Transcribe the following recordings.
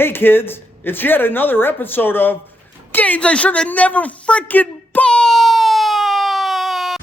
Hey kids, it's yet another episode of Games I Should Have Never Freaking Bought!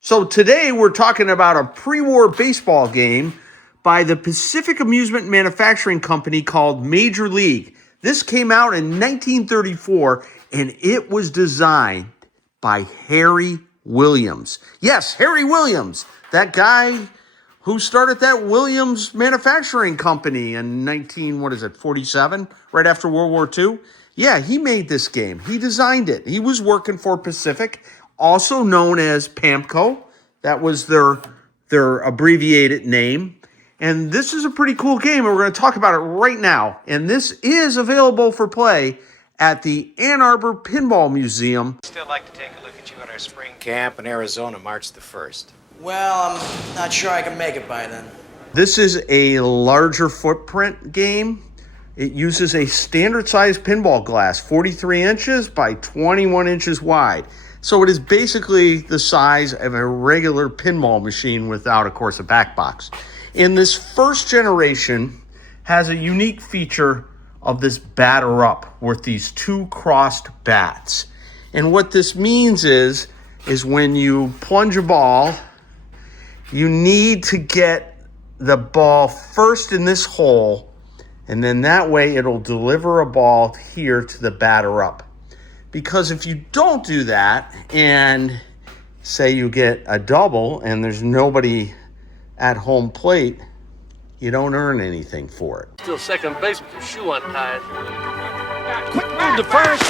So today we're talking about a pre-war baseball game by the Pacific Amusement Manufacturing Company called Major League. This came out in 1934 and it was designed by Harry Williams. Yes, Harry Williams, that guy who started that Williams Manufacturing Company in 47, right after World War II. Yeah, he made this game. He designed it. He was working for Pacific, also known as PAMCO. That was their abbreviated name. And this is a pretty cool game, and we're going to talk about it right now. And this is available for play at the Ann Arbor Pinball Museum. Still like to take a look at you at our spring camp in Arizona, March the 1st. Well, I'm not sure I can make it by then. This is a larger footprint game. It uses a standard size pinball glass, 43 inches by 21 inches wide. So it is basically the size of a regular pinball machine without, of course, a back box. And this first generation has a unique feature of this batter up with these two crossed bats. And what this means is when you plunge a ball, you need to get the ball first in this hole, and then that way it'll deliver a ball here to the batter up. Because if you don't do that, and say you get a double and there's nobody at home plate, you don't earn anything for it. Still second base with your shoe untied. Quick move to first.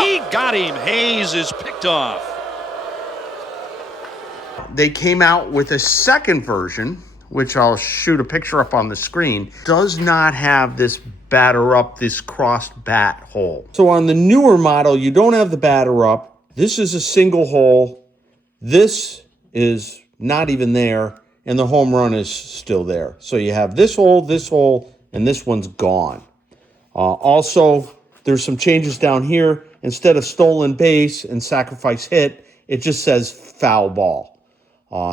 He got him. Hayes is picked off. They came out with a second version, which I'll shoot a picture up on the screen, does not have this batter up, this crossed bat hole. So on the newer model, you don't have the batter up. This is a single hole. This is not even there, and the home run is still there. So you have this hole, and this one's gone. Also, there's some changes down here. Instead of stolen base and sacrifice hit, it just says foul ball.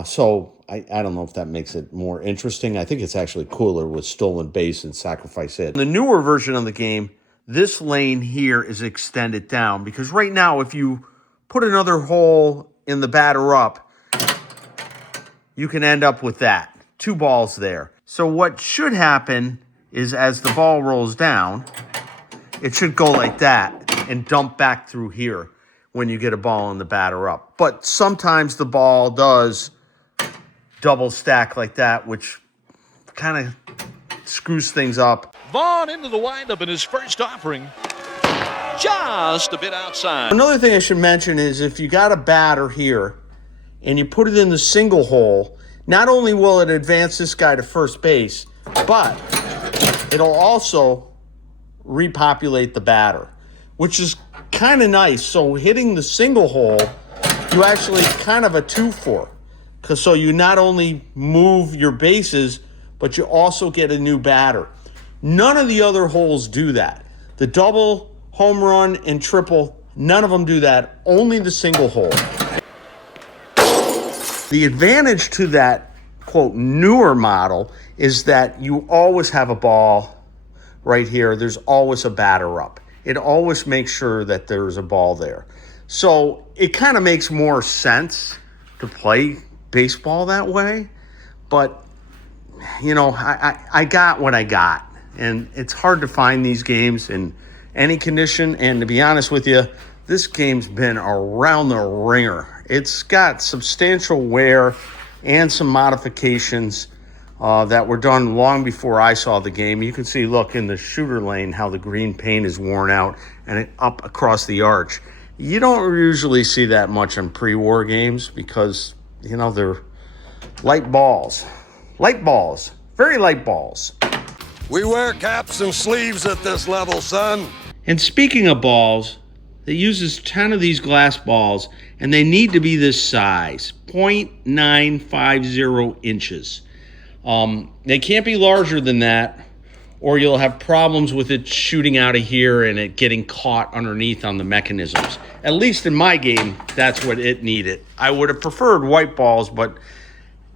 So I don't know if that makes it more interesting. I think it's actually cooler with stolen base and sacrifice hit. In the newer version of the game, this lane here is extended down because right now, if you put another hole in the batter up, you can end up with that. Two balls there. So what should happen is as the ball rolls down, it should go like that and dump back through here when you get a ball in the batter up. But sometimes the ball does double stack like that, which kind of screws things up. Vaughn into the windup in his first offering. Just a bit outside. Another thing I should mention is if you got a batter here and you put it in the single hole, not only will it advance this guy to first base, but it'll also repopulate the batter, which is kind of nice. So hitting the single hole, you actually kind of a 2-for. So you not only move your bases, but you also get a new batter. None of the other holes do that. The double, home run, and triple, none of them do that. Only the single hole. The advantage to that, quote, newer model is that you always have a ball right here. There's always a batter up. It always makes sure that there's a ball there. So it kind of makes more sense to play baseball that way. But, you know, I got what I got. And it's hard to find these games in any condition. And to be honest with you, this game's been around the ringer. It's got substantial wear and some modifications that were done long before I saw the game. You can see, look, in the shooter lane, how the green paint is worn out and up across the arch. You don't usually see that much in pre-war games because, you know, they're light balls. Light balls. Very light balls. We wear caps and sleeves at this level, son. And speaking of balls, it uses 10 of these glass balls, and they need to be this size, 0.950 inches. They can't be larger than that, or you'll have problems with it shooting out of here and it getting caught underneath on the mechanisms. At least in my game, that's what it needed. I would have preferred white balls, but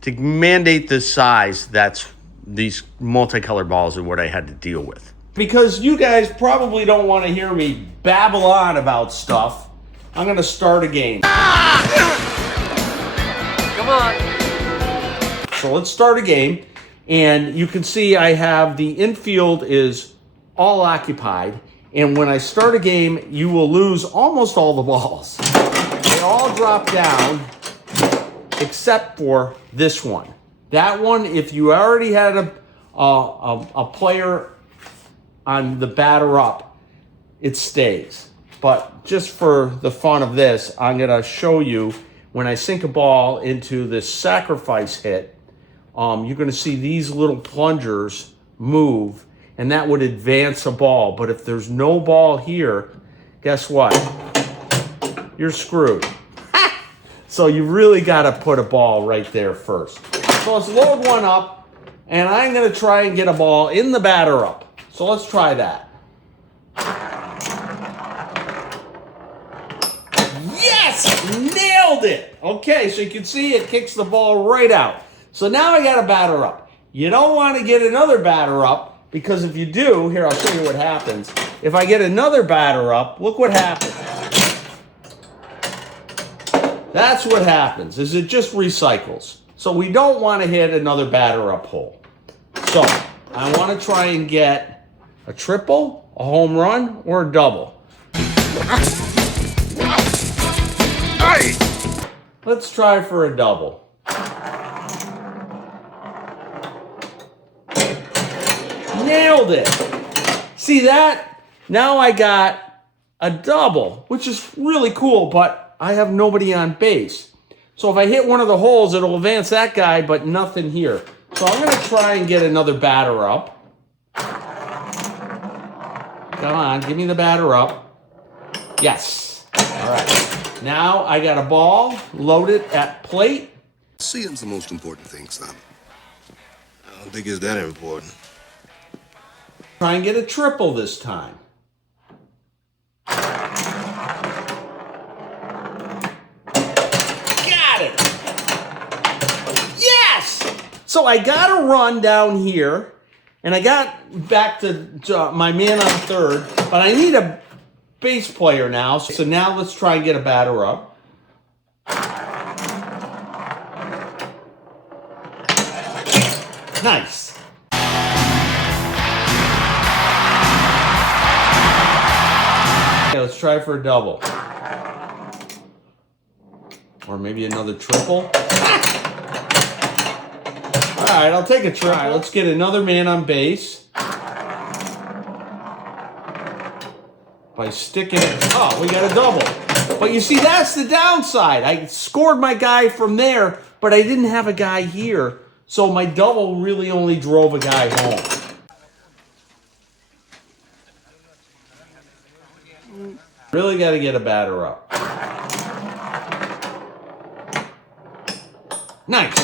to mandate the size, that's these multicolored balls are what I had to deal with. Because you guys probably don't want to hear me babble on about stuff, I'm going to start a game. Come on. So let's start a game. And you can see I have the infield is all occupied. And when I start a game, you will lose almost all the balls. They all drop down except for this one. That one, if you already had a player on the batter up, it stays. But just for the fun of this, I'm going to show you when I sink a ball into this sacrifice hit, you're going to see these little plungers move, and that would advance a ball. But if there's no ball here, guess what? You're screwed. So you really got to put a ball right there first. So let's load one up, and I'm going to try and get a ball in the batter up. So let's try that. Yes! Nailed it! Okay, so you can see it kicks the ball right out. So now I got a batter up. You don't want to get another batter up, because if you do, here, I'll show you what happens. If I get another batter up, look what happens. That's what happens, is it just recycles. So we don't want to hit another batter up hole. So I want to try and get a triple, a home run, or a double. Let's try for a double. Nailed it. See that? Now I got a double, which is really cool, but I have nobody on base. So if I hit one of the holes, it'll advance that guy, but nothing here. So I'm going to try and get another batter up. Come on, give me the batter up. Yes. All right. Now I got a ball loaded at plate. Seeing's the most important thing, son. I don't think it's that important. Try and get a triple this time. Got it. Yes! So I got a run down here, and I got back to my man on third, but I need a base player now. So now let's try and get a batter up. Nice. Okay, let's try for a double. Or maybe another triple. All right, I'll take a triple. All right, let's get another man on base. By sticking it. Oh, we got a double. But you see, that's the downside. I scored my guy from there, but I didn't have a guy here. So my double really only drove a guy home. Really got to get a batter up. Nice.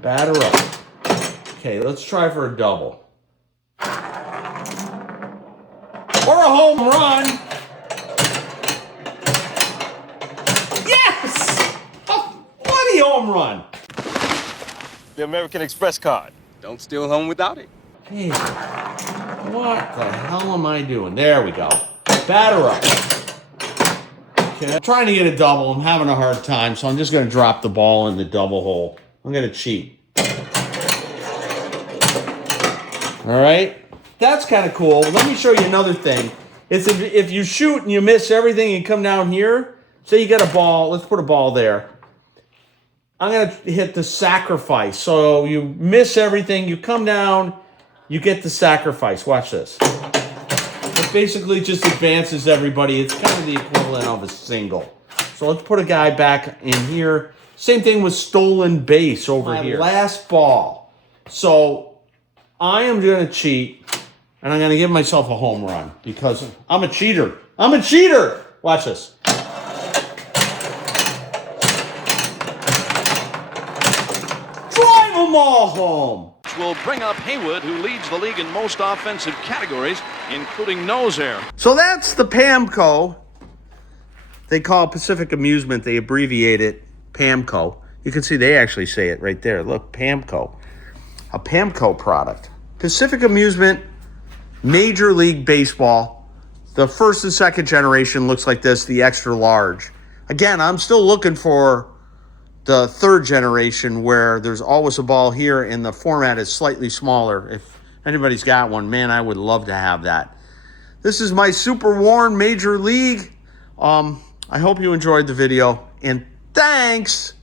Batter up. Okay, let's try for a double. Or a home run. Yes! A bloody home run. The American Express card. Don't steal home without it. Hey, what the hell am I doing? There we go. Batter up. Okay, I'm trying to get a double. I'm having a hard time, so I'm just going to drop the ball in the double hole. I'm going to cheat. All right. That's kind of cool. Let me show you another thing. It's if you shoot and you miss everything and come down here, say you get a ball. Let's put a ball there. I'm going to hit the sacrifice. So you miss everything. You come down. You get the sacrifice. Watch this. It basically just advances everybody. It's kind of the equivalent of a single. So let's put a guy back in here. Same thing with stolen base over here. Last ball. So I am going to cheat, and I'm going to give myself a home run because I'm a cheater. I'm a cheater. Watch this. Drive them all home. Will bring up Haywood, who leads the league in most offensive categories, including nose air. So that's the PAMCO. They call it Pacific Amusement. They abbreviate it PAMCO. You can see they actually say it right there. Look, Pamco. A Pamco product. Pacific Amusement Major League Baseball. The first and second generation looks like this, the extra large. Again, I'm still looking for the third generation where there's always a ball here and the format is slightly smaller. If anybody's got one, man, I would love to have that. This is my super worn Major League. I hope you enjoyed the video, and thanks.